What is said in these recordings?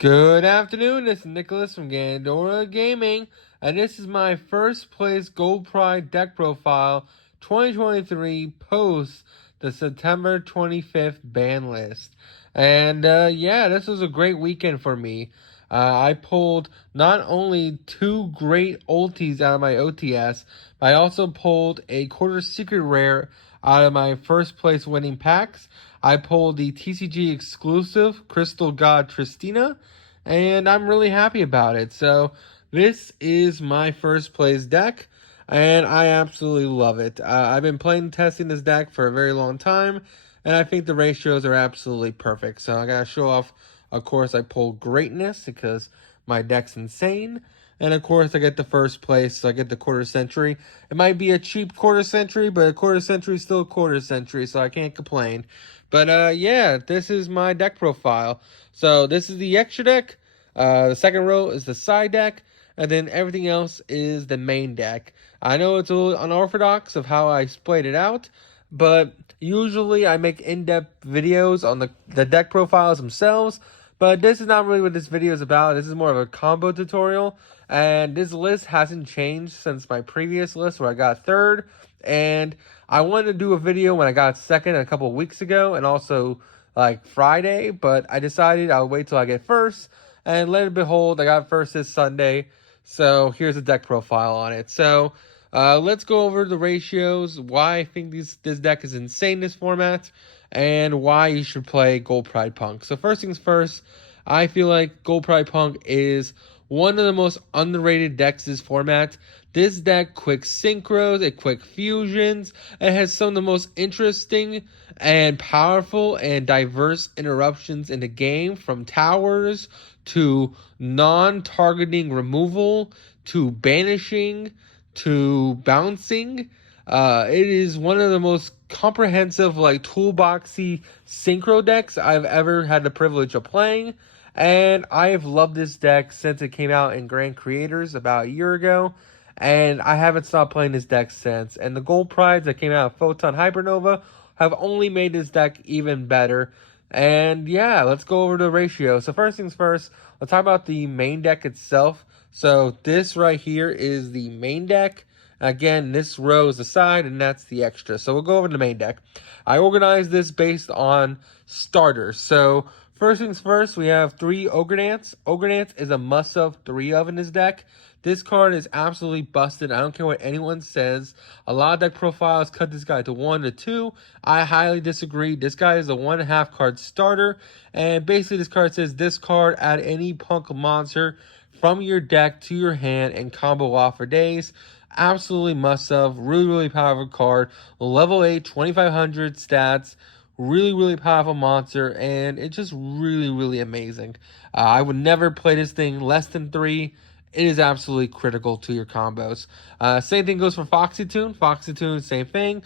Good afternoon, this is Nicholas from Gandora Gaming, and this is my first place Gold Pride deck profile 2023 post the September 25th ban list. And yeah, this was a great weekend for me. I pulled not only two great ultis out of my OTS, but I also pulled a quarter secret rare out of my first place winning packs. I pulled the TCG exclusive Crystal God Tristina, and I'm really happy about it. So this is my first place deck, and I absolutely love it. I've been playing testing this deck for a very long time, and I think the ratios are absolutely perfect. So I gotta show off. Of course, I pulled greatness because my deck's insane. And of course, I get the first place, so I get the quarter century. It might be a cheap quarter century, but a quarter century is still a quarter century, so I can't complain. But yeah, this is my deck profile. So this is the extra deck. The second row is the side deck, and then everything else is the main deck. I know it's a little unorthodox of how I split it out, but usually I make in-depth videos on the deck profiles themselves. But this is not really what this video is about. This is more of a combo tutorial. And this list hasn't changed since my previous list where I got third. And I wanted to do a video when I got second a couple of weeks ago and also like Friday. But I decided I'll wait till I get first. And lo and behold, I got first this Sunday. So here's a deck profile on it. So let's go over the ratios, why I think this deck is insane, this format, and why you should play Gold Pride Punk. So first things first, I feel like Gold Pride Punk is one of the most underrated decks this format. This deck quick synchros, it quick fusions, it has some of the most interesting and powerful and diverse interruptions in the game, from towers to non-targeting removal to banishing to bouncing. It is one of the most comprehensive, like toolboxy synchro decks I've ever had the privilege of playing, and I have loved this deck since it came out in Grand Creators about a year ago, and I haven't stopped playing this deck since. And the Gold Prides that came out of Photon Hypernova have only made this deck even better. And yeah, let's go over the ratio. So first things first, let's talk about the main deck itself. So this right here is the main deck. Again, this row is the side, and that's the extra. So we'll go over the main deck. I organized this based on starters. So first things first, we have 3 Ogre Dance. Ogre Dance is a must-have 3 of in this deck. This card is absolutely busted. I don't care what anyone says. A lot of deck profiles cut this guy to 1 to 2. I highly disagree. This guy is a 1.5 card starter. And basically this card says discard, add any punk monster from your deck to your hand and combo off for days. Absolutely must have. Really powerful card. Level 8, 2500 stats. Really powerful monster. And it's just really amazing. I would never play this thing less than 3. It is absolutely critical to your combos. Same thing goes for Foxy Toon. Foxy Toon, same thing.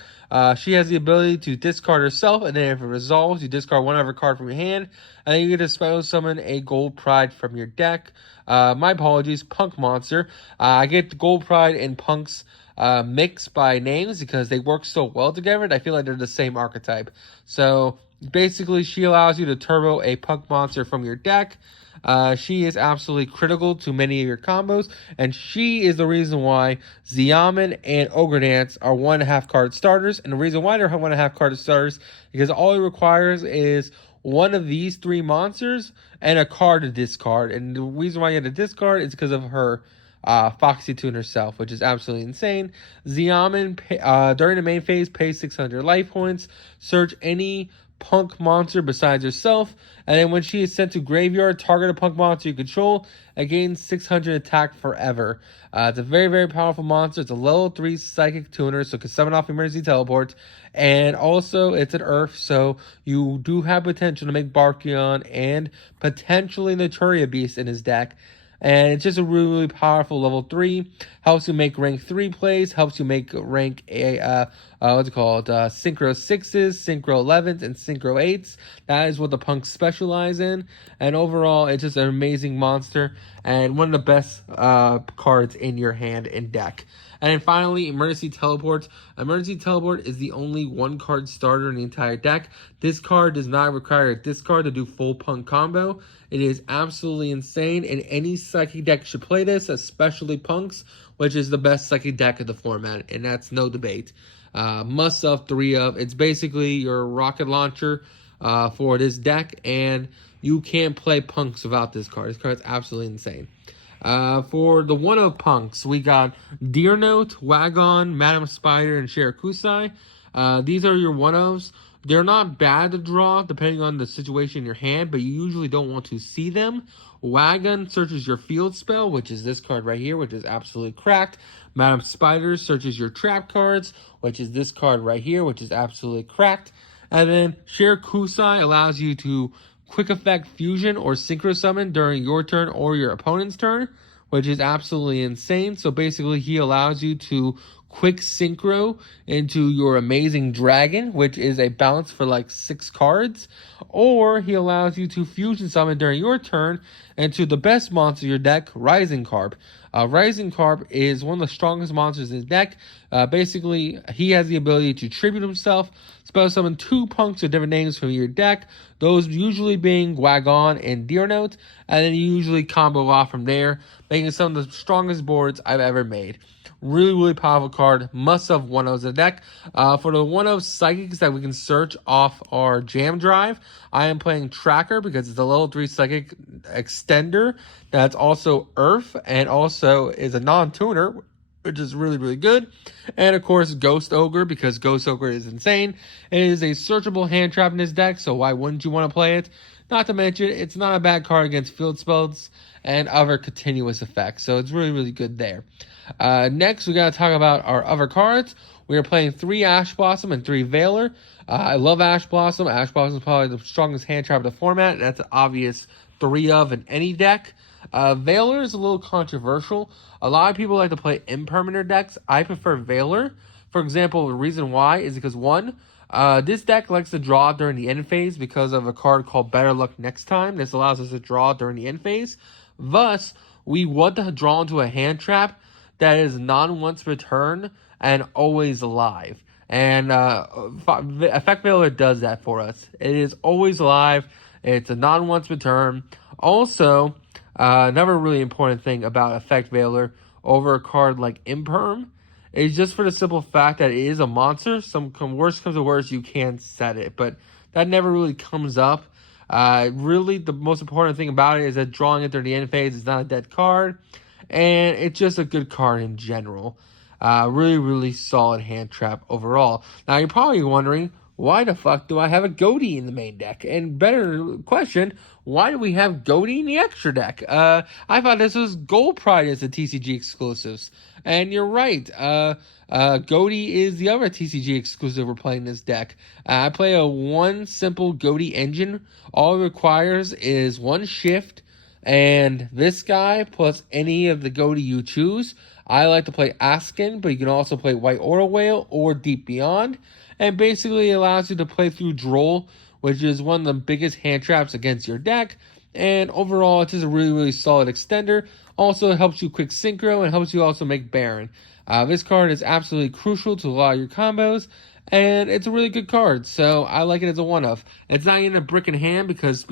She has the ability to discard herself, and then if it resolves, you discard one other card from your hand, and then you get to spell summon a Gold Pride from your deck. My apologies, Punk Monster. I get the Gold Pride and Punk's mix by names because they work so well together. I feel like they're the same archetype. So basically, she allows you to turbo a Punk Monster from your deck. She is absolutely critical to many of your combos, and she is the reason why Xiamen and Ogre Dance are 1.5 card starters. And the reason why they're 1.5 card starters because all it requires is one of these 3 monsters and a card to discard. And the reason why you have to discard is because of her Foxy Toon herself, which is absolutely insane. Xiamen, during the main phase, pays 600 life points. Search any punk monster besides herself, and then when she is sent to graveyard, target a punk monster you control and gain 600 attack forever. It's a very powerful monster. It's a level 3 psychic tuner, so it can summon off emergency teleport, and also it's an earth, so you do have potential to make Barkion and potentially Naturia Beast in his deck. And it's just a really powerful level 3. Helps you make rank 3 plays. Helps you make rank what's it called? Synchro 6s, Synchro 11s, and Synchro 8s. That is what the punks specialize in. And overall, it's just an amazing monster and one of the best cards in your hand and deck. And then finally, Emergency Teleport. Emergency Teleport is the only one card starter in the entire deck. This card does not require a discard to do full punk combo. It is absolutely insane, and any Psychic deck should play this, especially punks, which is the best Psychic deck of the format, and that's no debate. Must of 3 of. It's basically your rocket launcher for this deck, and you can't play punks without this card. This card is absolutely insane. For the one of punks, we got Deer Note, Wagon, Madam Spider, and Shirakusai. These are your one ofs. They're not bad to draw depending on the situation in your hand, but you usually don't want to see them. Wagon searches your field spell, which is this card right here, which is absolutely cracked. Madam Spider searches your trap cards, which is this card right here, which is absolutely cracked. And then Shirakusai allows you to quick effect fusion or synchro summon during your turn or your opponent's turn, which is absolutely insane. So basically, he allows you to quick synchro into your amazing dragon, which is a bounce for like 6 cards, or he allows you to fusion summon during your turn into the best monster of your deck, Rising Carp. Rising Carp is one of the strongest monsters in his deck. Basically, he has the ability to tribute himself, spell summon 2 punks with different names from your deck, those usually being Wagon and Deer Note, and then you usually combo off from there, making some of the strongest boards I've ever made. Really, really powerful card. Must have 1/0s in the deck. For the 1/0 Psychics that we can search off our Jam Drive, I am playing Tracker because it's a level 3 Psychic extender that's also Earth and also is a non-tuner, which is really, really good. And of course, Ghost Ogre, because Ghost Ogre is insane. It is a searchable hand trap in this deck, so why wouldn't you want to play it? Not to mention, it's not a bad card against field spells and other continuous effects, so it's really, really good there. Next, we got to talk about our other cards. We are playing 3 Ash Blossom and 3 Veiler. I love Ash Blossom. Ash Blossom is probably the strongest hand trap of the format. That's an obvious 3 of in any deck. Veiler is a little controversial. A lot of people like to play impermanent decks. I prefer Veiler. For example, the reason why is because, one, this deck likes to draw during the end phase because of a card called Better Luck Next Time. This allows us to draw during the end phase. Thus, we want to draw into a hand trap that is non-once per turn and always alive. And Effect Veiler does that for us. It is always alive. It's a non-once per turn. Also, another really important thing about Effect Veiler over a card like Imperm is just for the simple fact that it is a monster. Worst comes to worst, you can set it. But that never really comes up. Really, the most important thing about it is that drawing it during the end phase is not a dead card. And it's just a good card in general. Really, really solid hand trap overall. Now, you're probably wondering, why the fuck do I have a Goaty in the main deck? And better question, why do we have Goaty in the extra deck? I thought this was Gold Pride as the TCG exclusives. And you're right. Goaty is the other TCG exclusive we're playing this deck. I play a 1 simple Goaty engine. All it requires is 1 shift, and this guy plus any of the Goaty you choose. I like to play Askin, but you can also play White Aura Whale or Deep Beyond. And basically allows you to play through Droll, which is one of the biggest hand traps against your deck. And overall, it's just a really, really solid extender. Also helps you quick synchro and helps you also make Baron. This card is absolutely crucial to a lot of your combos. And it's a really good card, so I like it as a one-of. It's not even a brick in hand because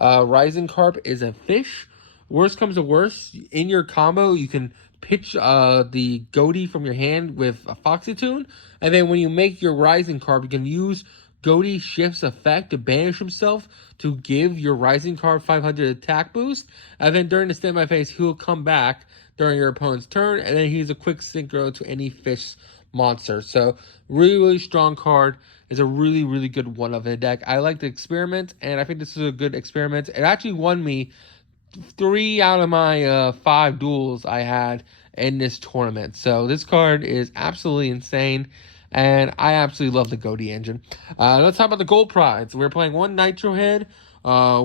Rising Carp is a fish. Worst comes to worst, in your combo, you can pitch the Goaty from your hand with a Foxy Tune, and then when you make your Rising Carp, you can use Goaty Shift's effect to banish himself to give your Rising Carp 500 attack boost, and then during the standby phase, he will come back during your opponent's turn, and then he's a quick synchro to any fish monster. So really, really strong card. Is a really, really good one of the deck. I like the experiment, and I think this is a good experiment. It actually won me 3 out of my 5 duels I had in this tournament. So this card is absolutely insane, and I absolutely love the Goaty engine. Let's talk about the gold prize. We're playing 1 Nitro Head, 1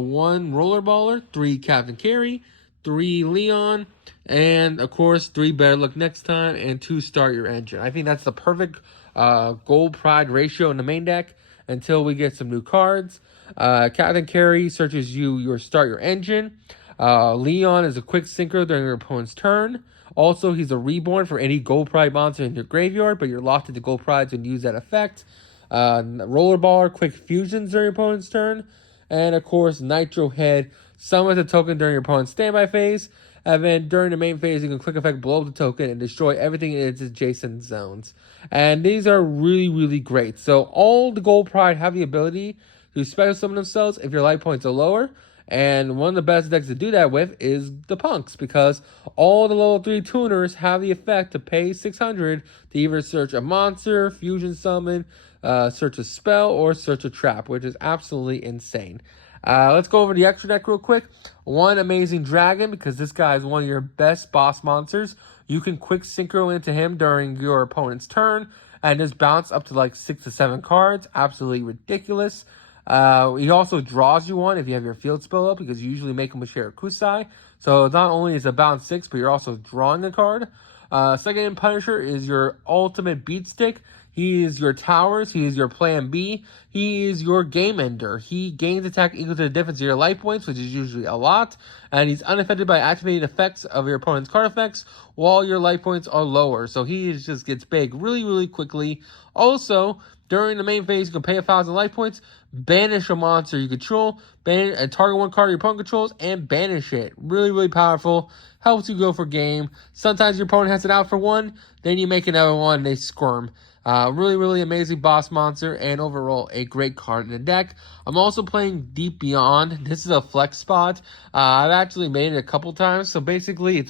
Rollerballer, 3 Captain Carry, 3 Leon, and of course 3 Better Luck Next Time, and 2 Start Your Engine. I think that's the perfect gold pride ratio in the main deck until we get some new cards. Captain Carey searches your start your engine. Leon is a quick synchro during your opponent's turn. Also, he's a reborn for any gold pride monster in your graveyard, but you're locked into gold prides and use that effect. Rollerballer, quick fusions during your opponent's turn. And of course, Nitro Head summons a token during your opponent's standby phase. And then during the main phase, you can quick effect blow up the token and destroy everything in its adjacent zones. And these are really, really great. So all the gold pride have the ability to special summon themselves if your life points are lower. And one of the best decks to do that with is the Punks, because all the level 3 tuners have the effect to pay 600 to either search a monster, fusion summon, search a spell, or search a trap, which is absolutely insane. Let's go over the extra deck real quick. One Amazing Dragon, because this guy is one of your best boss monsters. You can quick synchro into him during your opponent's turn and just bounce up to like 6 to 7 cards. Absolutely ridiculous. He also draws you one if you have your field spell up, because you usually make him with Shirakusai. So not only is it bounce 6, but you're also drawing a card. Second in Punisher is your ultimate beat stick. He is your towers. He is your plan B. He is your game ender. He gains attack equal to the difference of your life points, which is usually a lot. And he's unaffected by activating effects of your opponent's card effects while your life points are lower. So he just gets big really, really quickly. Also, during the main phase, you can pay 1,000 life points, banish a monster you control, and target one card your opponent controls, and banish it. Really, really powerful. Helps you go for game. Sometimes your opponent has it out for one, then you make another one, and they squirm. Really, really amazing boss monster, and overall a great card in the deck. I'm also playing Deep Beyond. This is a flex spot. I've actually made it a couple times. So basically,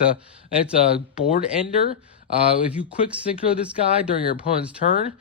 it's a board ender. If you quick synchro this guy during your opponent's turn,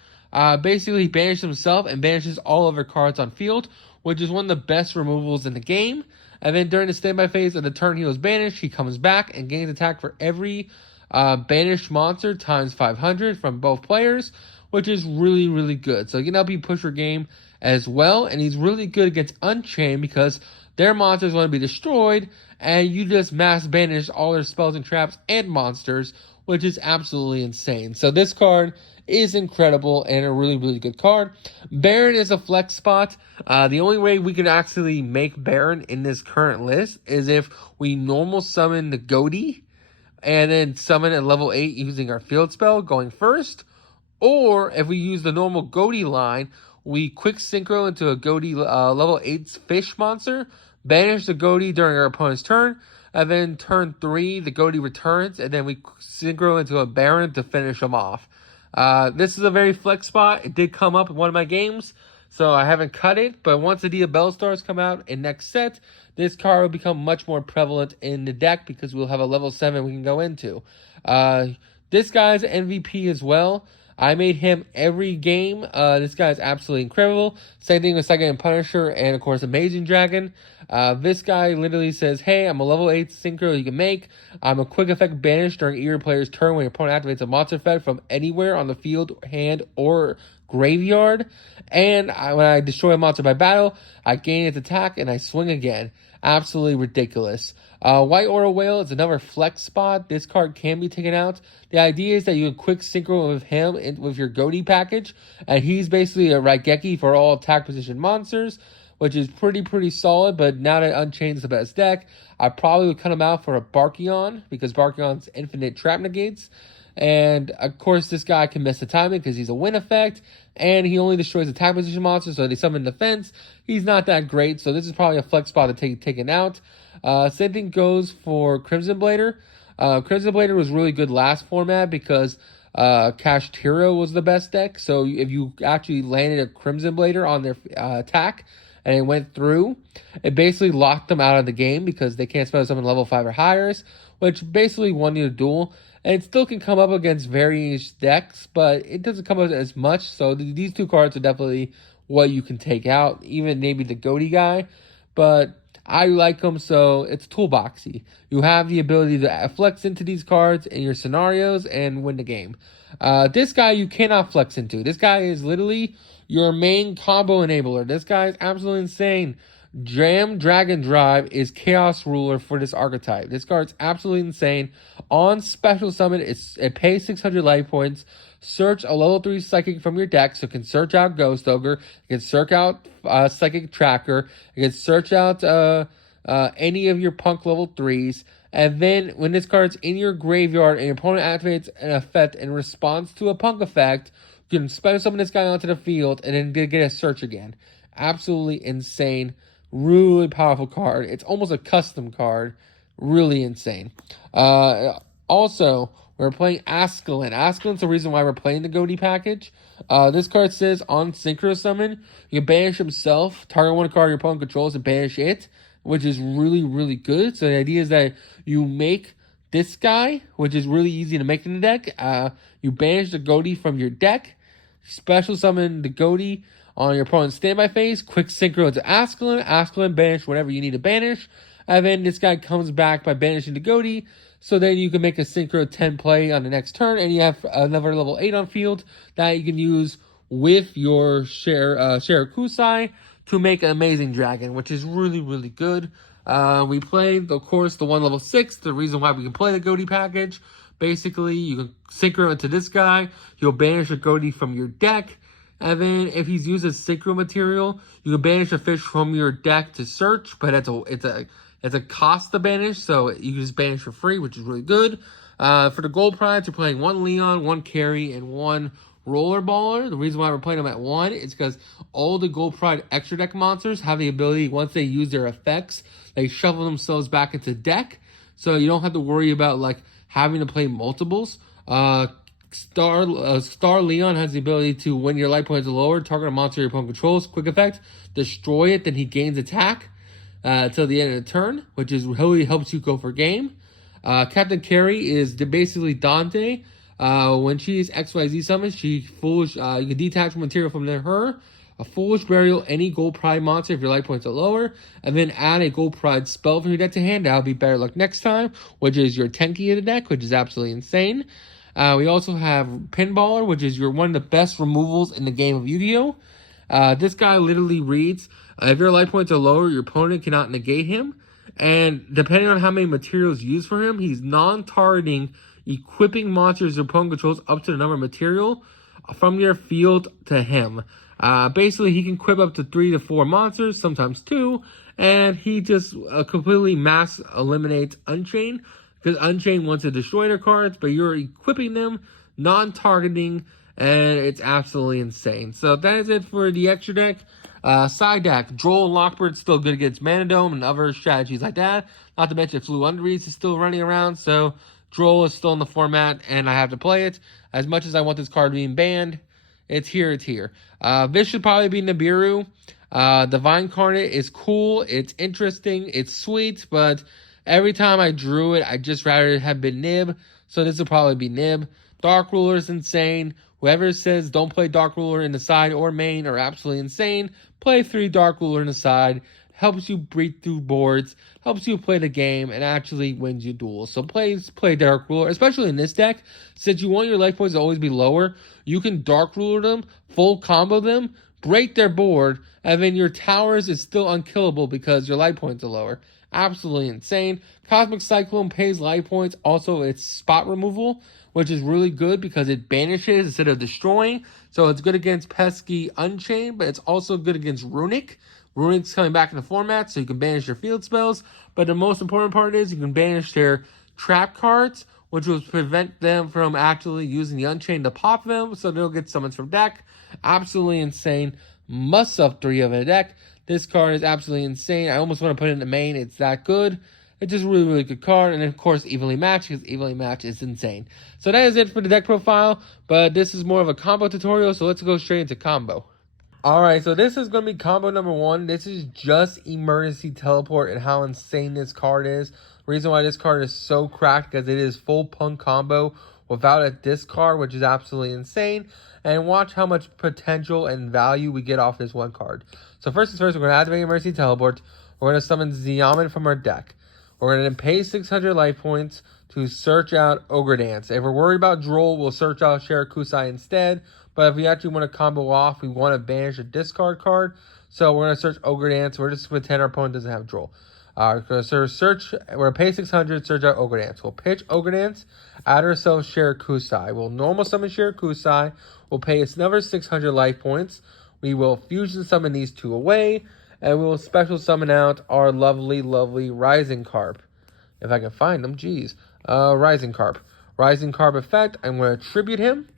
basically he banishes himself and banishes all other cards on field, which is one of the best removals in the game. And then during the standby phase of the turn he was banished, he comes back and gains attack for every banished monster times 500 from both players, which is really, really good. So he can help you push your game as well. And he's really good against Unchained because their monsters want to be destroyed, and you just mass banish all their spells and traps and monsters, which is absolutely insane. So this card is incredible and a really, really good card. Baron is a flex spot. The only way we can actually make Baron in this current list is if we normal summon the Goaty and then summon at level 8 using our field spell going first. Or if we use the normal Goaty line, we quick synchro into a Goaty level 8's fish monster, banish the Goaty during our opponent's turn, and then turn 3, the Goaty returns, and then we synchro into a Baron to finish him off. This is a very flex spot. It did come up in one of my games, so I haven't cut it, but once the Diabell Stars come out in next set, this card will become much more prevalent in the deck because we'll have a level 7 we can go into. This guy's MVP as well. I made him every game. This guy is absolutely incredible. Same thing with Second and Punisher and, of course, Amazing Dragon. This guy literally says, hey, I'm a level 8 synchro you can make. I'm a quick effect banish during either player's turn when your opponent activates a monster effect from anywhere on the field, hand, or graveyard. And when I destroy a monster by battle, I gain its attack and I swing again. Absolutely ridiculous. White Order Whale is another flex spot. This card can be taken out. The idea is that you can quick synchro with him with your Goaty package, and he's basically a Raigeki for all attack position monsters, which is pretty solid. But now that Unchained is the best deck, I probably would cut him out for a Barkion, because Barkion's infinite trap negates. And of course, this guy can miss the timing because he's a win effect, and he only destroys attack position monsters, so they summon defense. He's not that great, so this is probably a flex spot to take taken out. Same thing goes for Crimson Blader. Crimson Blader was really good last format because Cash Tiro was the best deck. So if you actually landed a Crimson Blader on their attack and it went through, it basically locked them out of the game because they can't spell summon level 5 or higher, which basically won you a duel. And it still can come up against various decks, but it doesn't come up as much. So these two cards are definitely what you can take out, even maybe the Goaty guy. But I like them, so it's toolboxy. You have the ability to flex into these cards in your scenarios and win the game. This guy you cannot flex into. This guy is literally your main combo enabler. This guy is absolutely insane. Jam Dragon Drive is Chaos Ruler for this archetype. This card's absolutely insane. On special summon, it pays 600 life points. Search a level 3 Psychic from your deck, so it can search out Ghost Ogre, it can search out Psychic Tracker, it can search out any of your Punk level 3s. And then when this card's in your graveyard and your opponent activates an effect in response to a Punk effect, you can special summon this guy onto the field and then get a search again. Absolutely insane. Really powerful card. It's almost a custom card. Really insane. Also, we're playing Askelin. Askelin's the reason why we're playing the Goaty package. This card says on Synchro Summon, you can banish himself, target one card your opponent controls, and banish it, which is really, really good. So the idea is that you make this guy, which is really easy to make in the deck. You banish the Goaty from your deck, special summon the Goaty on your opponent's standby phase, quick synchro into Askelin, banish whatever you need to banish, and then this guy comes back by banishing the Goaty, so then you can make a synchro 10 play on the next turn, and you have another level 8 on field that you can use with your Shirakusai to make an amazing dragon, which is really, really good. We played, of course, the one level 6, the reason why we can play the Goaty package. Basically, you can synchro into this guy, you'll banish a Goaty from your deck, and then if he's used as synchro material, you can banish a fish from your deck to search, but it's a cost to banish, so you can just banish for free, which is really good. For the gold prize, you're playing 1 Leon, 1 Carry, and 1 Rollerballer. The reason why we're playing them at 1 is because all the gold prize extra deck monsters have the ability, once they use their effects, they shuffle themselves back into deck, so you don't have to worry about like having to play multiples. Star Leon has the ability to, when your life points are lower, target a monster your opponent controls, quick effect, destroy it, then he gains attack till the end of the turn, which is really helps you go for game. Captain Carry is basically Dante. When she's XYZ summoned, she foolish. You can detach material from her. A Foolish Burial any gold pride monster if your life points are lower, and then add a gold pride spell from your deck to hand. That'll be better luck next time, which is your Tenki of the deck, which is absolutely insane. We also have Pinballer, which is one of the best removals in the game of Yu-Gi-Oh! This guy literally reads, if your life points are lower, your opponent cannot negate him. And depending on how many materials used for him, he's non-targeting, equipping monsters your opponent controls up to the number of material from your field to him. Basically, he can equip up to 3 to 4 monsters, sometimes 2, and he just completely mass eliminates Unchained, because Unchained wants to destroy their cards, but you're equipping them, non-targeting, and it's absolutely insane. So that is it for the extra deck. Side deck, Droll and Lockbird still good against Mana Dome and other strategies like that. Not to mention Flu Underreads is still running around, so Droll is still in the format, and I have to play it. As much as I want this card being banned, it's here, it's here. This should probably be Nibiru. Divine Incarnate is cool, it's interesting, it's sweet, but every time I drew it, I'd just rather it have been Nib, so this will probably be Nib. Dark Ruler is insane. Whoever says don't play Dark Ruler in the side or main are absolutely insane. Play 3 Dark Ruler in the side. Helps you breathe through boards. Helps you play the game and actually wins you duels. So play Dark Ruler, especially in this deck. Since you want your life points to always be lower, you can Dark Ruler them, full combo them, break their board, and then your towers is still unkillable because your life points are lower. Absolutely insane. Cosmic Cyclone pays life points. Also, it's spot removal, which is really good because it banishes instead of destroying. So it's good against pesky Unchained, but it's also good against Runic. Runic's coming back in the format, so you can banish your field spells. But the most important part is you can banish their trap cards, which will prevent them from actually using the Unchained to pop them, so they'll get summons from deck. Absolutely insane. Must sub 3 of a deck. This card is absolutely insane. I almost want to put it in the main. It's that good. It's just a really, really good card. And then, of course, Evenly Matched, because Evenly Matched is insane. So that is it for the deck profile. But this is more of a combo tutorial, so let's go straight into combo. Alright, so this is going to be combo number 1. This is just Emergency Teleport and how insane this card is. The reason why this card is so cracked because it is full P.U.N.K combo without a discard, which is absolutely insane. And watch how much potential and value we get off this one card. So first things first, we're going to activate Emergency Teleport. We're going to summon Xiamen from our deck. We're going to pay 600 life points to search out Ogre Dance. If we're worried about Droll, we'll search out Shirakusai instead. But if we actually want to combo off, we want to banish a discard card. So we're going to search Ogre Dance. We're just pretend our opponent doesn't have Droll. We're going to search, we're going to pay 600, search out Ogre Dance. We'll pitch Ogre Dance, add ourselves Shirakusai. We'll normal summon Shirakusai. We'll pay us another 600 life points. We will fusion summon these two away, and we will special summon out our lovely, lovely Rising Carp. If I can find them, geez. Rising Carp. Rising Carp effect, I'm going to tribute him.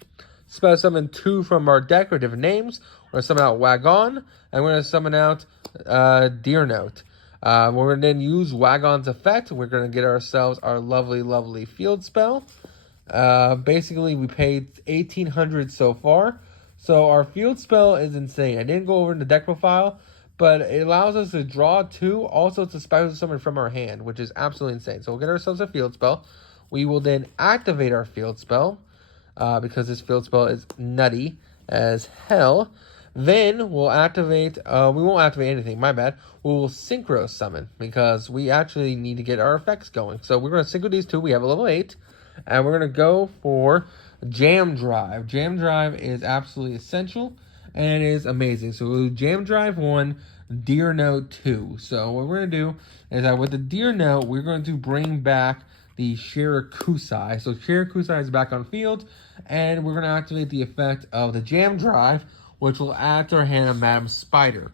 Special summon 2 from our deck with different names. We're going to summon out Wagon, and we're going to summon out Deer Note. We're going to then use Wagon's effect. We're going to get ourselves our lovely, lovely field spell. Basically, we paid 1,800 so far. So our field spell is insane. I didn't go over in the deck profile, but it allows us to draw 2. Also, it's a special summon from our hand, which is absolutely insane. So we'll get ourselves a field spell. We will then activate our field spell, because this field spell is nutty as hell. Then we'll activate, we won't activate anything, my bad. We'll synchro summon, because we actually need to get our effects going. So we're going to synchro these 2. We have a level 8. And we're going to go for Jam Drive. Jam Drive is absolutely essential, and it is amazing. So we'll do Jam Drive 1, Deer Note 2. So what we're going to do is that with the Deer Note, we're going to bring back the Shirakusai. So Shirakusai is back on field, and we're going to activate the effect of the Jam Drive, which will add to our hand of Madam Spider.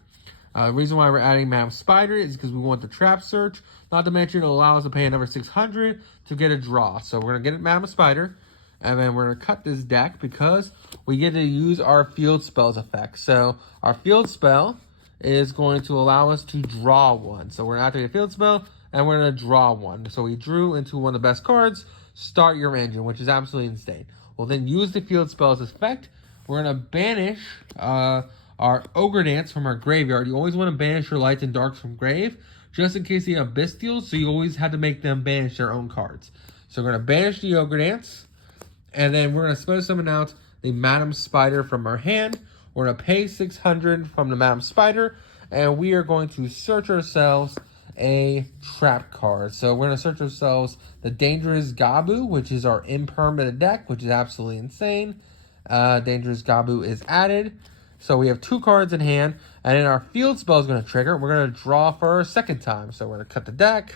The reason why we're adding Madam Spider is because we want the trap search. Not to mention, it'll allow us to pay another 600 to get a draw. So we're going to get Madam Spider, and then we're going to cut this deck because we get to use our field spells effect. So our field spell is going to allow us to draw 1. So we're going to activate a field spell, and we're going to draw 1. So we drew into one of the best cards, Start Your Engine, which is absolutely insane. We'll then use the field spell's effect. We're going to banish our Ogre Dance from our graveyard. You always want to banish your lights and darks from grave, just in case you have Bestials, so you always have to make them banish their own cards. So we're going to banish the Ogre Dance, and then we're going to special summon out the Madam Spider from our hand. We're going to pay 600 from the Madam Spider, and we are going to search ourselves a trap card. So we're going to search ourselves the Dangerous Gabu, which is our impermanent deck, which is absolutely insane. Dangerous Gabu is added. So we have 2 cards in hand, and then our field spell is going to trigger. We're going to draw for our second time. So we're going to cut the deck,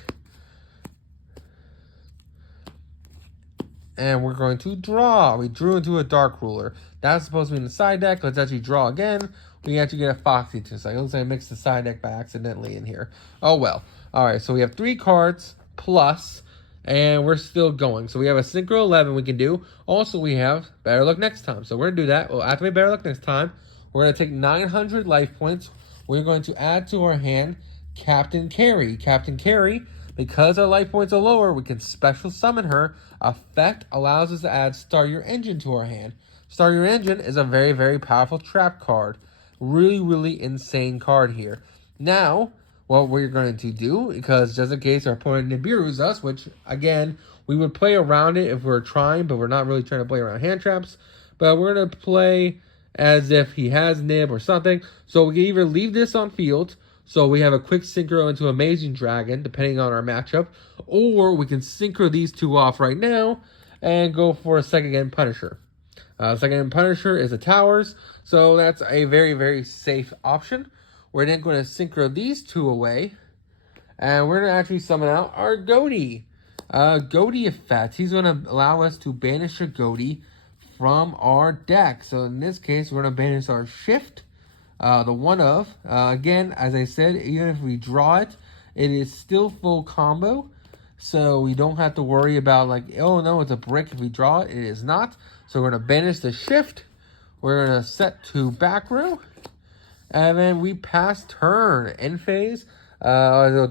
and we're going to draw. We drew into a Dark Ruler. That's supposed to be in the side deck. Let's actually draw again. We actually get a Foxy to so it looks like I mixed the side deck by accidentally in here. Oh well. All right, so we have 3 cards plus, and we're still going. So we have a Synchro 11 we can do. Also, we have Better Luck Next Time. So we're going to do that. We'll activate Better Luck Next Time. We're going to take 900 life points. We're going to add to our hand Captain Carry. Captain Carry, because our life points are lower, we can special summon her. Effect allows us to add Start Your Engine to our hand. Start Your Engine is a very, very powerful trap card. Really, really insane card here. Now, what we're going to do, because just in case our opponent Nibiru's us, which, again, we would play around it if we were trying, but we're not really trying to play around hand traps. But we're going to play as if he has Nib or something. So we can either leave this on field, so we have a quick synchro into Amazing Dragon, depending on our matchup, or we can synchro these 2 off right now and go for a Second End Punisher. Second End Punisher is a Towers, so that's a very, very safe option. We're then going to synchro these 2 away, and we're going to actually summon out our Goaty. Goaty effect. He's going to allow us to banish a Goaty from our deck. So in this case, we're going to banish our Shift, the one of. Again, as I said, even if we draw it, it is still full combo. So we don't have to worry about like, oh no, it's a brick if we draw it. It is not. So we're going to banish the Shift. We're going to set to back row. And then we pass turn. End phase. During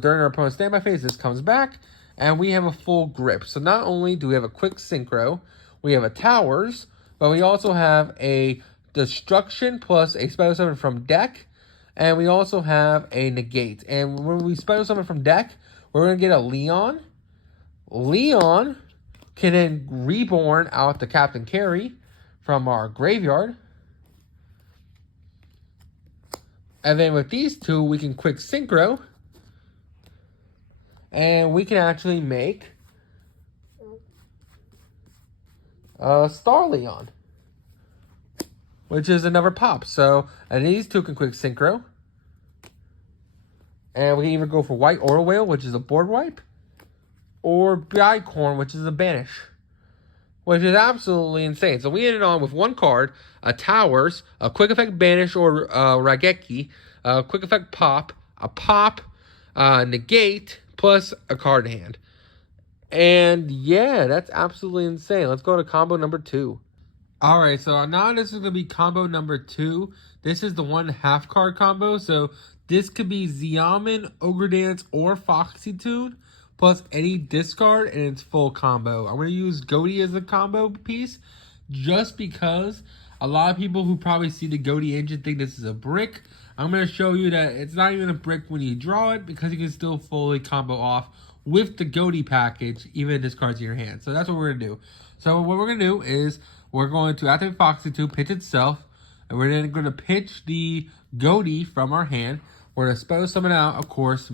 our opponent's standby phase, this comes back. And we have a full grip. So not only do we have a quick synchro, we have a Towers, but we also have a Destruction plus a special summon from deck, and we also have a Negate. And when we special summon from deck, we're going to get a Leon. Leon can then reborn out the Captain Carry from our graveyard. And then with these 2, we can quick synchro, and we can actually make Star Leon, which is another pop. So, and these 2 can quick synchro. And we can either go for White Oro Whale, which is a board wipe, or Bicorn, which is a banish, which is absolutely insane. So we ended on with one card, a Towers, a Quick Effect Banish or Rageki, a Quick Effect Pop, a Pop, Negate, plus a card in hand. And yeah, that's absolutely insane. Let's go to combo number 2. Alright, so now this is going to be combo number 2. This is the 1/2 card combo. So this could be Xiamen, Ogre Dance, or Foxy Tune, plus any discard, and it's full combo. I'm going to use Goaty as a combo piece, just because a lot of people who probably see the Goaty engine think this is a brick. I'm going to show you that it's not even a brick when you draw it, because you can still fully combo off with the Goaty package, even if this card's in your hand. So that's what we're going to do. So what we're going to do is we're going to activate Foxy 2, pitch itself, and we're then going to pitch the Goaty from our hand. We're going to spell summon out, of course,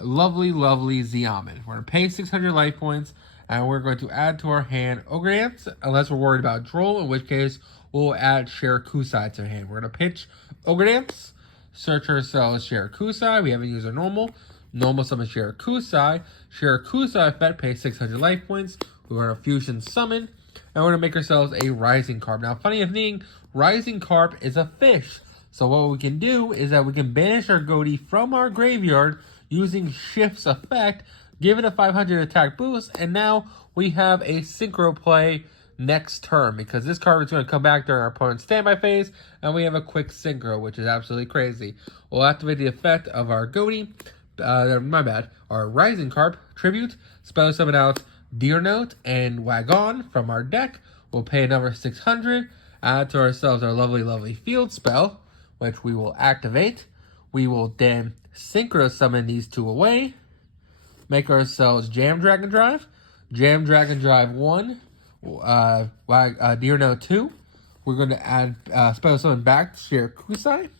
lovely Xiamen. We're going to pay 600 life points, and we're going to add to our hand Ogre Dance, unless we're worried about Droll, in which case we'll add Shirakusai to our hand. We're going to pitch Ogre Dance, search ourselves Shirakusai. We haven't used our normal summon Shirakusai. Shirakusai effect, pay 600 life points. We're going to fusion summon, and we're going to make ourselves a Rising Carp. Now, funny thing, Rising Carp is a fish. So what we can do is that we can banish our Goaty from our graveyard using Shift's effect, give it a 500 attack boost, and now we have a Synchro play next turn, because this card is going to come back during our opponent's standby phase, and we have a quick Synchro, which is absolutely crazy. We'll activate the effect of our Goaty, our Rising Carp, Tribute, spell summon out Deer Note and Wagon from our deck. We'll pay another 600, add to ourselves our lovely Field Spell, which we will activate. We will then Synchro summon these two away, make ourselves Jam Dragon Drive 1, Deer Note 2. We're going to add spell summon back to Shirakusai.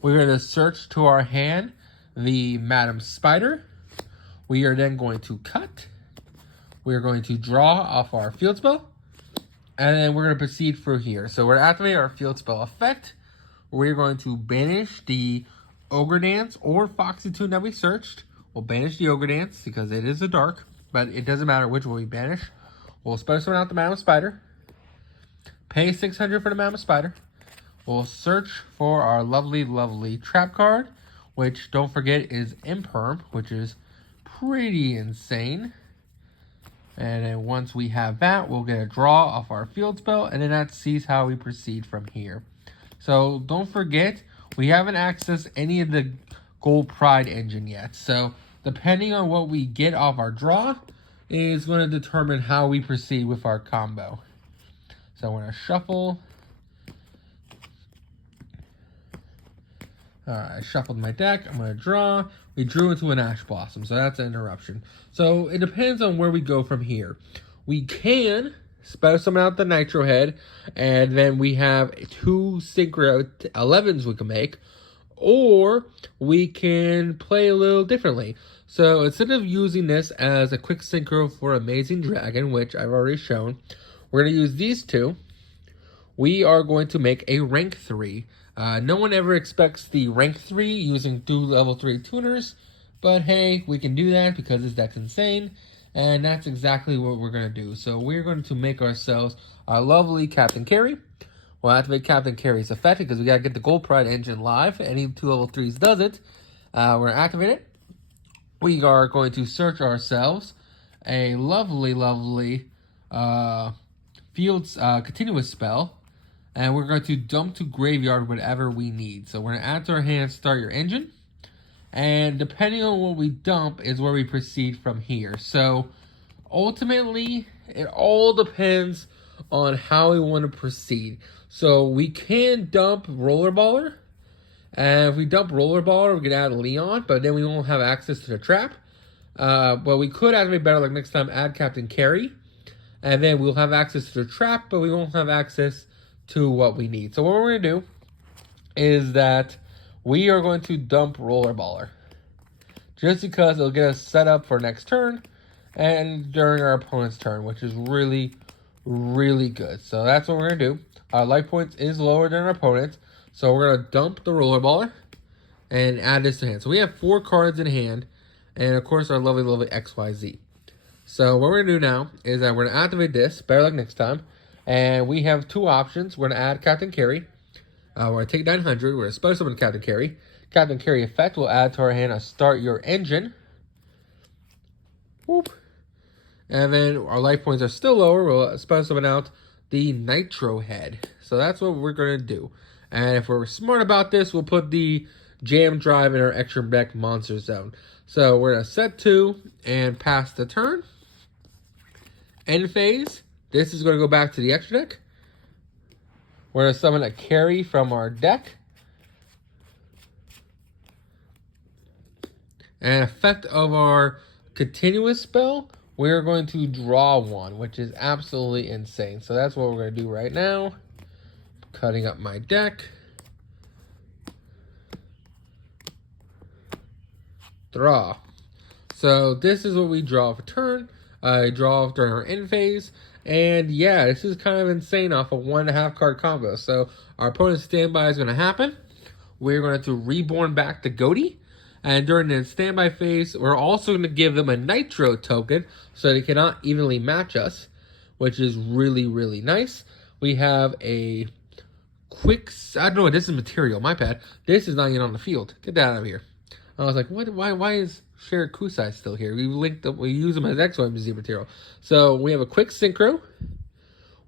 We're going to search to our hand the Madam Spider. We are then going to cut. We are going to draw off our field spell, and then we're going to proceed through here. So we're going to activate our field spell effect. We're going to banish the Ogre Dance or Foxy Tune that we searched. We'll banish the Ogre Dance because it is a dark, but it doesn't matter which one we banish. We'll spell summon out the Madam Spider. Pay 600 for the Madam Spider. We'll search for our lovely trap card, which, don't forget, is Imperm, which is pretty insane. And then once we have that, we'll get a draw off our field spell, and then that sees how we proceed from here. So don't forget, we haven't accessed any of the Gold Pride engine yet. So depending on what we get off our draw is going to determine how we proceed with our combo. So I'm going to shuffle. I shuffled my deck. I'm going to draw. We drew into an Ash Blossom, so that's an interruption. So it depends on where we go from here. We can spell summon out the Nitro Head, and then we have 2 Synchro 11s we can make, or we can play a little differently. So instead of using this as a quick Synchro for Amazing Dragon, which I've already shown, we're going to use these two. We are going to make a rank 3. No one ever expects the rank 3 using 2 level 3 tuners, but hey, we can do that because this deck's insane, and that's exactly what we're going to do. So we're going to make ourselves our lovely Captain Carry. We'll activate Captain Carry's effect because we got to get the Gold Pride engine live. Any 2 level 3s does it. We're going to activate it. We are going to search ourselves a lovely continuous spell. And we're going to dump to graveyard whatever we need. So we're going to add to our hand, start your engine. And depending on what we dump is where we proceed from here. So ultimately, it all depends on how we want to proceed. So we can dump Rollerballer. And if we dump Rollerballer, we can add Leon, but then we won't have access to the trap. But we could activate better like next time, add Captain Carry. And then we'll have access to the trap, but we won't have access to what we need. So what we're going to do is that we are going to dump Rollerballer. Just because it'll get us set up for next turn and during our opponent's turn, which is really good. So that's what we're going to do. Our life points is lower than our opponent's. So we're going to dump the Rollerballer. and add this to hand. So we have 4 cards in hand, and of course our lovely, lovely XYZ. So what we're going to do now is that we're going to activate this, better luck next time, and we have 2 options. We're going to add Captain Carey. We're going to take 900, we're going to special summon Captain Carey. Captain Carey effect will add to our hand a Start Your Engine. Whoop. And then our life points are still lower, we'll special summon out the Nitro Head. So that's what we're going to do. And if we're smart about this, we'll put the Jam Drive in our extra deck monster zone. So we're going to set 2 and pass the turn. End phase. This is going to go back to the extra deck. We're going to summon a Carry from our deck. And effect of our continuous spell, we're going to draw 1, which is absolutely insane. So that's what we're going to do right now. Cutting up my deck. Draw. So this is what we draw for turn. Draw during our end phase. And yeah, this is kind of insane off a 1.5 card combo. So our opponent's standby is going to happen. We're going to reborn back to Goaty. And during the standby phase, we're also going to give them a Nitro token so they cannot evenly match us, which is really, really nice. We have a quick... I don't know, this is material. My bad. This is not even on the field. Get that out of here. I was like, what? Why is Sherry Kusai still here? We linked up. We use him as XYZ material. So we have a quick synchro.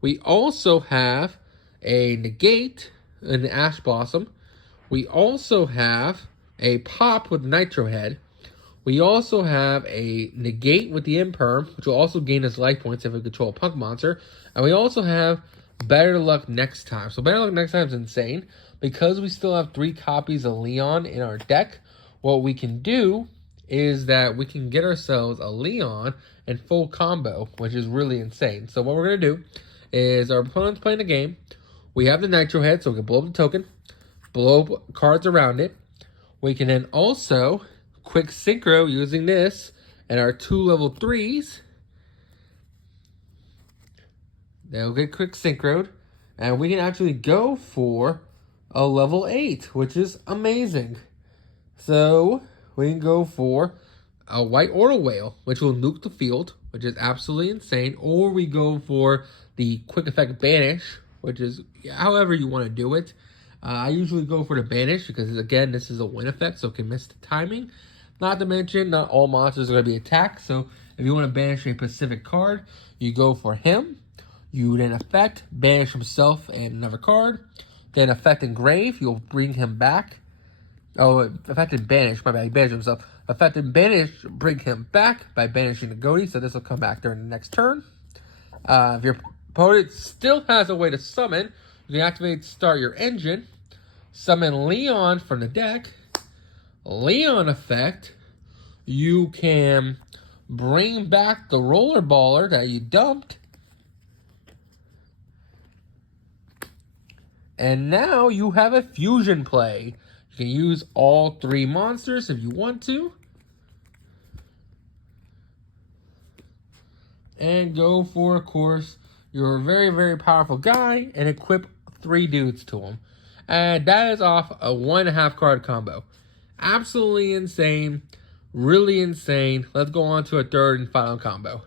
We also have a negate, an Ash Blossom. We also have a pop with Nitro Head. We also have a negate with the Imperm, which will also gain us life points if we control a Punk monster. And we also have Better Luck Next Time. So Better Luck Next Time is insane. Because we still have 3 copies of Leon in our deck, what we can do is that we can get ourselves a Leon in full combo, which is really insane. So what we're going to do is our opponent's playing the game. We have the Nitro Head, so we can blow up the token, blow up cards around it. We can then also quick synchro using this and our 2 level 3s. They'll get quick synchroed. And we can actually go for a level 8, which is amazing. So we can go for a White Order Whale, which will nuke the field, which is absolutely insane. Or we go for the quick effect Banish, which is however you want to do it. I usually go for the Banish because, again, this is a win effect, so it can miss the timing. Not to mention, not all monsters are going to be attacked, so if you want to banish a specific card, you go for him. You then effect, banish himself and another card. Then effect Engrave, you'll bring him back. Oh, effect and banish, my bad, he banished himself. Effect and banish, bring him back by banishing the Goaty, so this will come back during the next turn. If your opponent still has a way to summon, you can activate Start Your Engine, summon Leon from the deck. Leon effect, you can bring back the Rollerballer that you dumped. And now you have a fusion play. You can use all 3 monsters if you want to. And go for, of course, your very, very powerful guy and equip 3 dudes to him. And that is off a 1.5 card combo. Absolutely insane. Really insane. Let's go on to a third and final combo.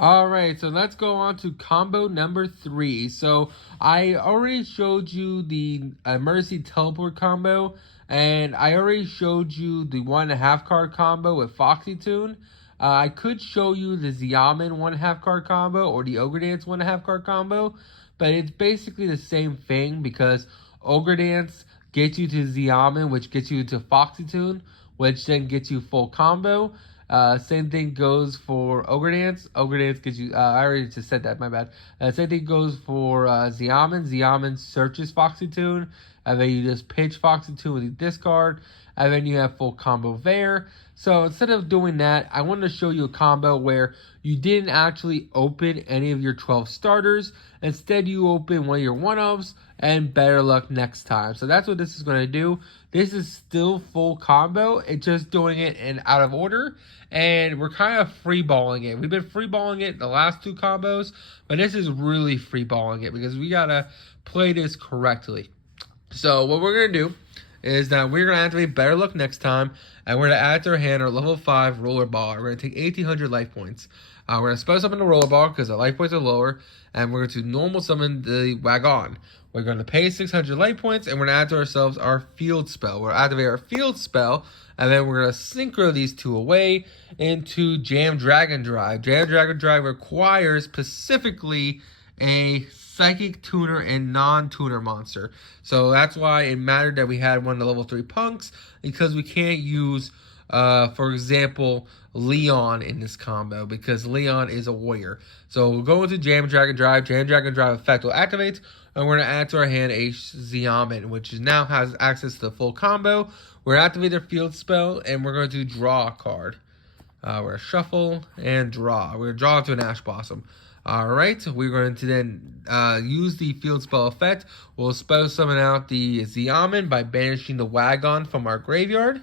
Alright, so let's go on to combo number 3. So I already showed you the Mercy Teleport combo. And I already showed you the 1.5 card combo with Foxy Tune. I could show you the Xiamen 1.5 card combo or the Ogre Dance 1.5 card combo. But it's basically the same thing because Ogre Dance gets you to Xiamen, which gets you to Foxy Tune, which then gets you full combo. Same thing goes for Ogre Dance. Ogre Dance gets you... I already just said that, my bad. Same thing goes for Xiamen. Xiamen searches Foxy Tune. And then you just pitch Foxy Tune with the discard. And then you have full combo there. So instead of doing that, I wanted to show you a combo where you didn't actually open any of your 12 starters. Instead, you open one of your one-ofs and better luck next time. So that's what this is going to do. This is still full combo. It's just doing it in out of order. And we're kind of freeballing it. We've been freeballing it the last 2 combos. But this is really freeballing it because we got to play this correctly. So what we're going to do is that we're going to activate Better Luck next time, and we're going to add to our hand our level 5 Roller Ball. We're going to take 1,800 life points. We're going to special summon the Roller Ball because our life points are lower, and we're going to normal summon the Wagon. We're going to pay 600 life points, and we're going to add to ourselves our Field Spell. We'll activate our Field Spell, and then we're going to synchro these two away into Jam Dragon Drive. Jam Dragon Drive requires specifically a Psychic Tuner and non-tuner monster. So that's why it mattered that we had one of the level 3 punks, because we can't use, for example, Leon in this combo, because Leon is a warrior. So we'll go into Jam Dragon Drive. Jam Dragon Drive effect will activate, and we're going to add to our hand a Xiamen, which now has access to the full combo. We're going to activate their Field Spell, and we're going to draw a card. We're going to shuffle and draw. We're going to draw into an Ash Blossom. Alright, we're going to then use the Field Spell effect. We'll spell summon out the Xiamen by banishing the Wagon from our graveyard.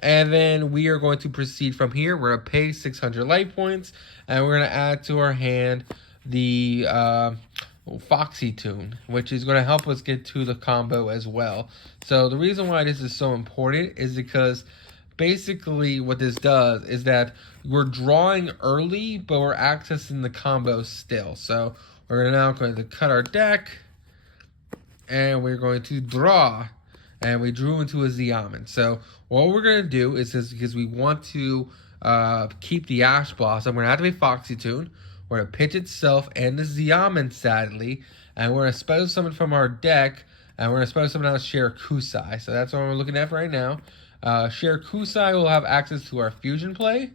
And then we are going to proceed from here. We're going to pay 600 life points, and we're going to add to our hand the Foxy Tune, which is going to help us get to the combo as well. So the reason why this is so important is because basically what this does is that we're drawing early, but we're accessing the combo still. So we're now going to cut our deck, and we're going to draw, and we drew into a Xiamen. So what we're going to do is, because we want to keep the Ash Blossom, we're going to activate Foxy Tune. We're going to pitch itself and the Xiamen, sadly, and we're going to special summon from our deck, and we're going to special summon out Shirakusai. So that's what we're looking at right now. Shirakusai will have access to our fusion play,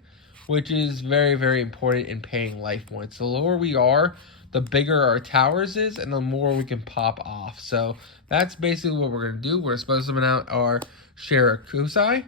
which is very, very important in paying life points. The lower we are, the bigger our towers is, and the more we can pop off. So that's basically what we're going to do. We're supposed to summon out our Shirakusai.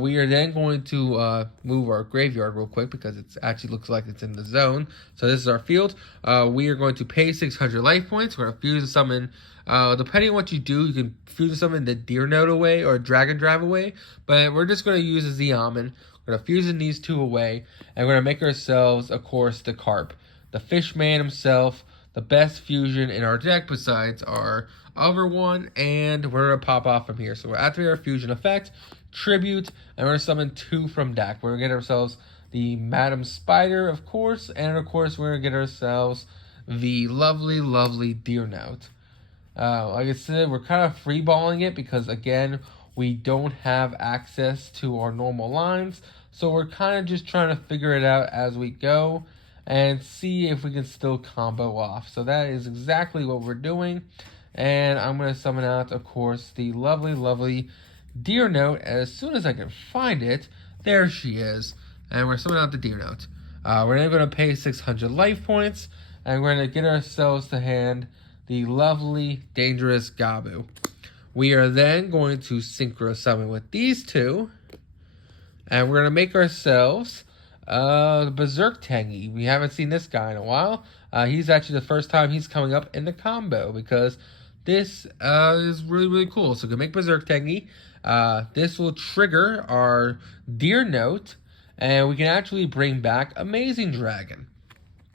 We are then going to move our graveyard real quick because it actually looks like it's in the zone. So this is our field. We are going to pay 600 life points. We're going to fusion summon. Depending on what you do, you can fusion summon the Deer Note away or Dragon Drive away. But we're just going to use a Xiamen. We're going to fusion these two away. And we're going to make ourselves, of course, the Carp. The Fish Man himself. The best fusion in our deck besides our other one. And we're going to pop off from here. So we're activate our fusion effect. Tribute. And we're going to summon two from deck. We're going to get ourselves the Madam Spider, of course. And, of course, we're going to get ourselves the lovely, lovely Deer Note. Like I said, we're kind of freeballing it because, again, we don't have access to our normal lines. So we're kind of just trying to figure it out as we go and see if we can still combo off. So that is exactly what we're doing. And I'm going to summon out, of course, the lovely, lovely Deer Note. As soon as I can find it, there she is. And we're summoning out the Deer Note. We're then going to pay 600 life points. And we're going to get ourselves to hand the lovely, dangerous Gabu. We are then going to synchro summon with these two. And we're going to make ourselves the Berserk Tangy. We haven't seen this guy in a while. He's actually the first time he's coming up in the combo because this is really, really cool. So we can make Berserk Tangy. This will trigger our Deer Note. And we can actually bring back Amazing Dragon.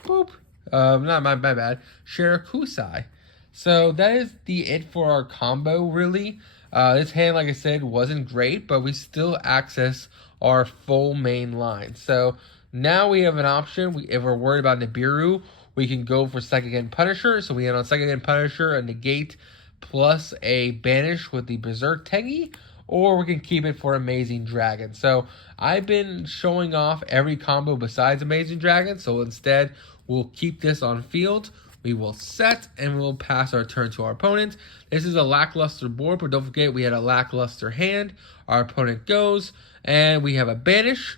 Boop. Not my bad. Shirakusai. So that is it for our combo, really. This hand, like I said, wasn't great, but we still access our full main line. So now we have an option. If we're worried about Nibiru, we can go for Psychic End Punisher. So we have on Psychic End Punisher a negate plus a banish with the Berserk Tangy, or we can keep it for Amazing Dragon. So I've been showing off every combo besides Amazing Dragon, so instead we'll keep this on field. We will set, and we'll pass our turn to our opponent. This is a lackluster board, but don't forget we had a lackluster hand. Our opponent goes, and we have a banish,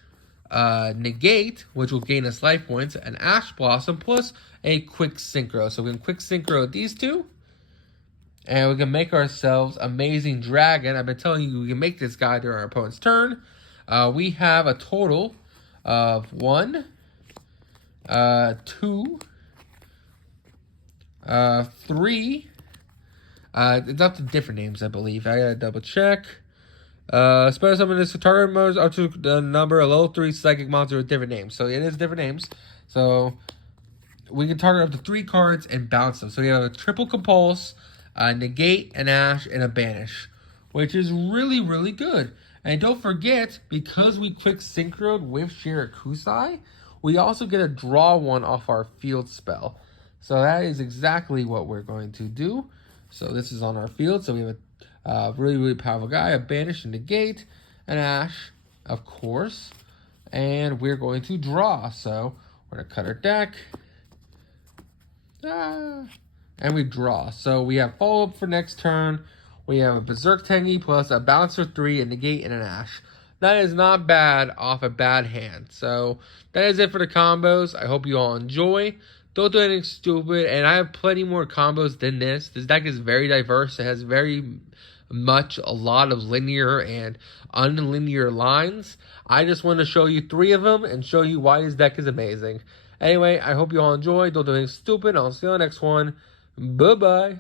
negate, which will gain us life points, an Ash Blossom, plus a quick synchro. So we can quick synchro these two, and we can make ourselves Amazing Dragon. I've been telling you we can make this guy during our opponent's turn. We have a total of 1, 2, 3. It's up to different names, I believe. I gotta double check. Special summon this target modes up to the number of level 3 psychic monster with different names. So it is different names. So we can target up to 3 cards and bounce them. So we have a triple compulse, negate, an ash, and a banish. which is really, really good. And don't forget, because we quick synchroed with Shirakusai, we also get a draw one off our field spell. So that is exactly what we're going to do. So this is on our field. So we have a really, really powerful guy, a Banish, a Negate, an Ash, of course. And we're going to draw. So we're going to cut our deck. And we draw. So we have follow-up for next turn. We have a Berserk Tengi plus a Bouncer 3, a Negate, and an Ash. That is not bad off a bad hand. So that is it for the combos. I hope you all enjoy. Don't do anything stupid. And I have plenty more combos than this. This deck is very diverse. It has very much a lot of linear and unlinear lines. I just want to show you 3 of them and show you why this deck is amazing. Anyway, I hope you all enjoy. Don't do anything stupid. I'll see you on the next one. Bye-bye.